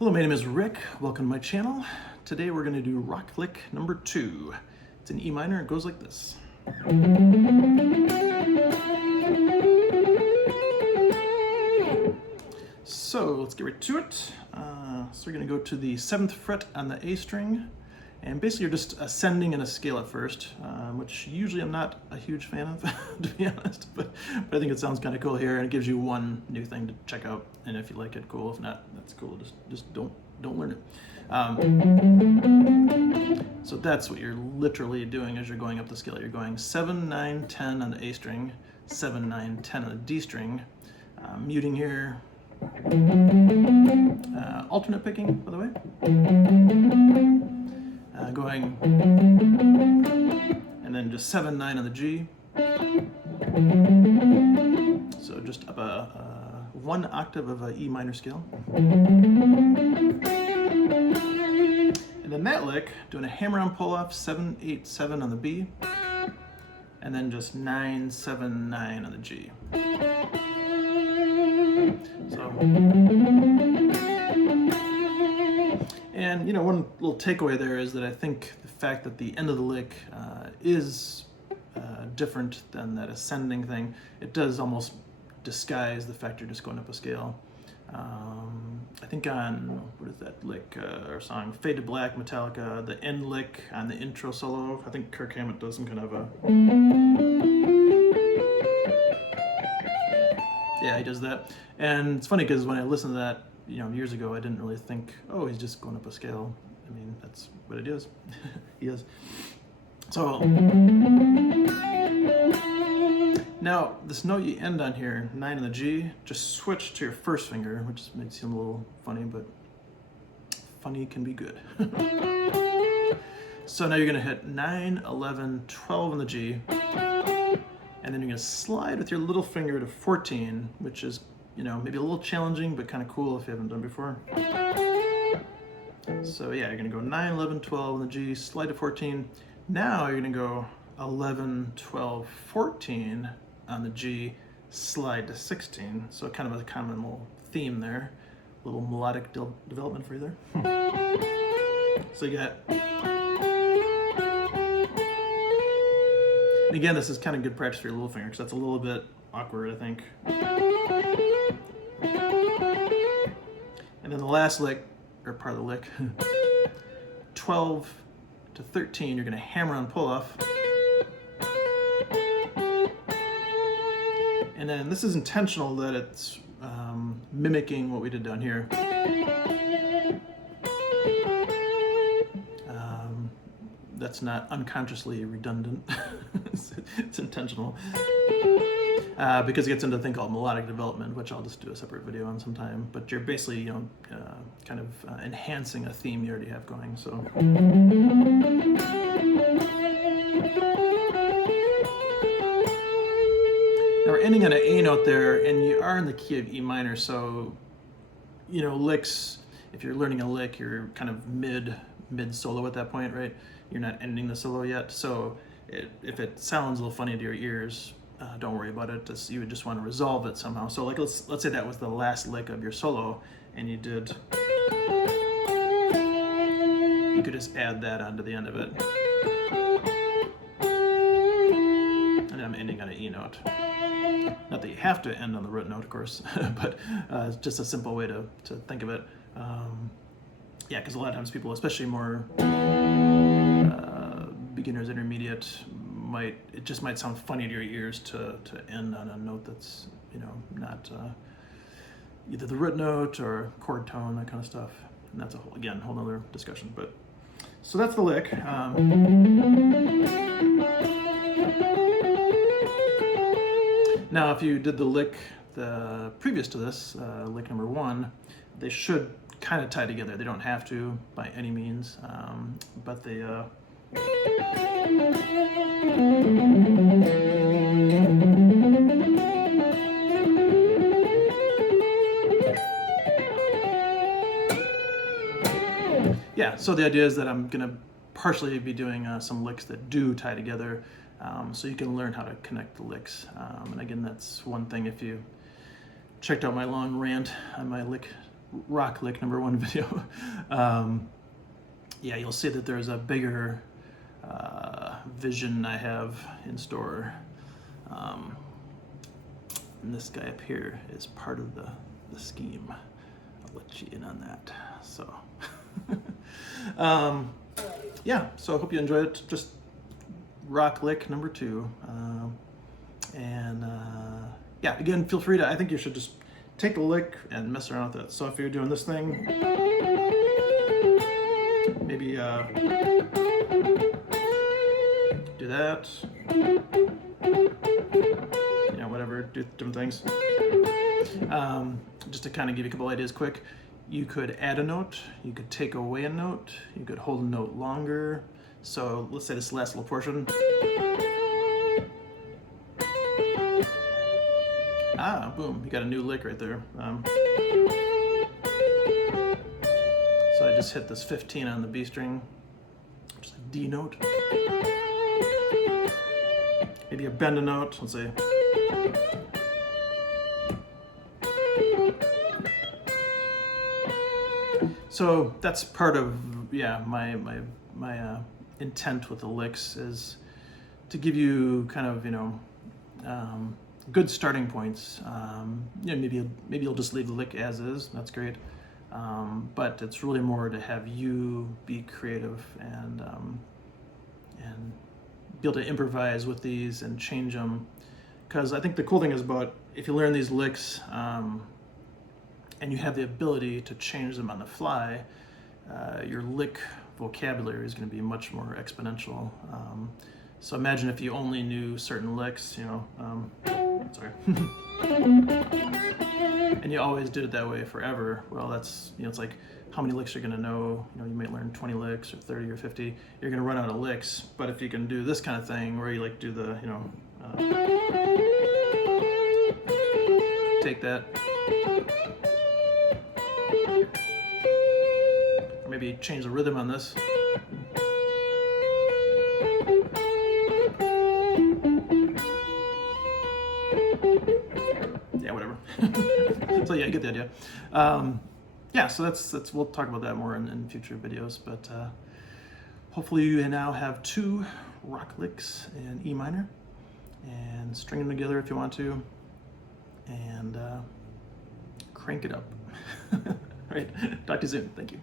Hello, my name is Rick. Welcome to my channel. Today we're going to do rock lick number 2. It's in E minor. It goes like this. So let's get right to it. So we're going to go to the 7th fret on the A string, and basically you're just ascending in a scale at first, which usually I'm not a huge fan of, to be honest, but I think it sounds kind of cool here, and it gives you one new thing to check out, and if you like it, cool. If not, that's cool. Just don't learn it. So that's what you're literally doing as you're going up the scale. You're going 7, 9, 10 on the A string, 7, 9, 10 on the D string, muting here. Alternate picking, by the way. Going, and then just 7, 9 on the G. So just up a 1 octave of a E minor scale. And then that lick, doing a hammer-on pull-off, 7, 8, 7 on the B, and then just 9, 7, 9 on the G. So, and one little takeaway there is that I think the fact that the end of the lick is different than that ascending thing, it does almost disguise the fact you're just going up a scale. I think on, what is that lick, or song, Fade to Black, Metallica, the end lick on the intro solo, I think Kirk Hammett does some kind of a... Yeah, he does that. And it's funny because when I listened to that, years ago, I didn't really think, oh, he's just going up a scale. I mean, that's what it is. He is. So, now, this note you end on here, 9 on the G, just switch to your first finger, which may seem a little funny, but funny can be good. So now you're going to hit 9, 11, 12 on the G, and then you're going to slide with your little finger to 14, which is, maybe a little challenging, but kind of cool if you haven't done before. So yeah, you're going to go 9, 11, 12 on the G, slide to 14. Now you're going to go 11, 12, 14 on the G, slide to 16. So kind of a common little theme there. A little melodic development for you there. So you got... And again, this is kind of good practice for your little finger, because that's a little bit awkward, I think. And then the last lick, or part of the lick, 12 to 13, you're going to hammer on pull-off. And then this is intentional that it's mimicking what we did down here. That's not unconsciously redundant. It's intentional. Because it gets into a thing called melodic development, which I'll just do a separate video on sometime. But you're basically, kind of enhancing a theme you already have going. So. Now we're ending on an A note there, and you are in the key of E minor. So, licks. If you're learning a lick, you're kind of mid solo at that point, right? You're not ending the solo yet. So if it sounds a little funny to your ears, don't worry about it. You would just want to resolve it somehow. So like let's say that was the last lick of your solo, and you did. You could just add that onto the end of it. And I'm ending on an E note. Not that you have to end on the root note, of course, but it's just a simple way to think of it. Yeah, because a lot of times people, especially more beginners, intermediate, it just might sound funny to your ears to end on a note that's not either the root note or chord tone, that kind of stuff. And that's a whole nother discussion. But so that's the lick. Now, if you did the lick previous to this, lick number 1, they should kind of tie together. They don't have to by any means, but they. Yeah, so the idea is that I'm gonna partially be doing some licks that do tie together, so you can learn how to connect the licks. And again, that's one thing if you checked out my long rant on my lick rock lick number 1 video, yeah, you'll see that there's a bigger vision I have in store. And this guy up here is part of the scheme. I'll let you in on that. So, yeah, so I hope you enjoyed it. Just rock lick number 2. Yeah, again, feel free to, I think you should just take the lick and mess around with it. So if you're doing this thing, maybe do that, you know, whatever, do different things. Just to kind of give you a couple ideas quick, you could add a note, you could take away a note, you could hold a note longer. So let's say this last little portion. Boom, you got a new lick right there. So I just hit this 15 on the B string, just a D note. Maybe a bend a note, let's say. So that's part of, yeah, my intent with the licks is to give you kind of, you know, good starting points. You know, maybe you'll just leave the lick as is. That's great. But it's really more to have you be creative and be able to improvise with these and change them. Because I think the cool thing is about if you learn these licks and you have the ability to change them on the fly, your lick vocabulary is going to be much more exponential. So imagine if you only knew certain licks, you know, sorry, and you always did it that way forever. Well, that's, you know, it's like how many licks you're going to know. You know, you might learn 20 licks or 30 or 50. You're going to run out of licks. But if you can do this kind of thing where you like do the, you know, take that, or maybe change the rhythm on this. Yeah, whatever. So yeah, you get the idea. Yeah, so that's we'll talk about that more in future videos. But hopefully you now have 2 rock licks in E minor, and string them together if you want to, and crank it up. All right, talk to you soon. Thank you.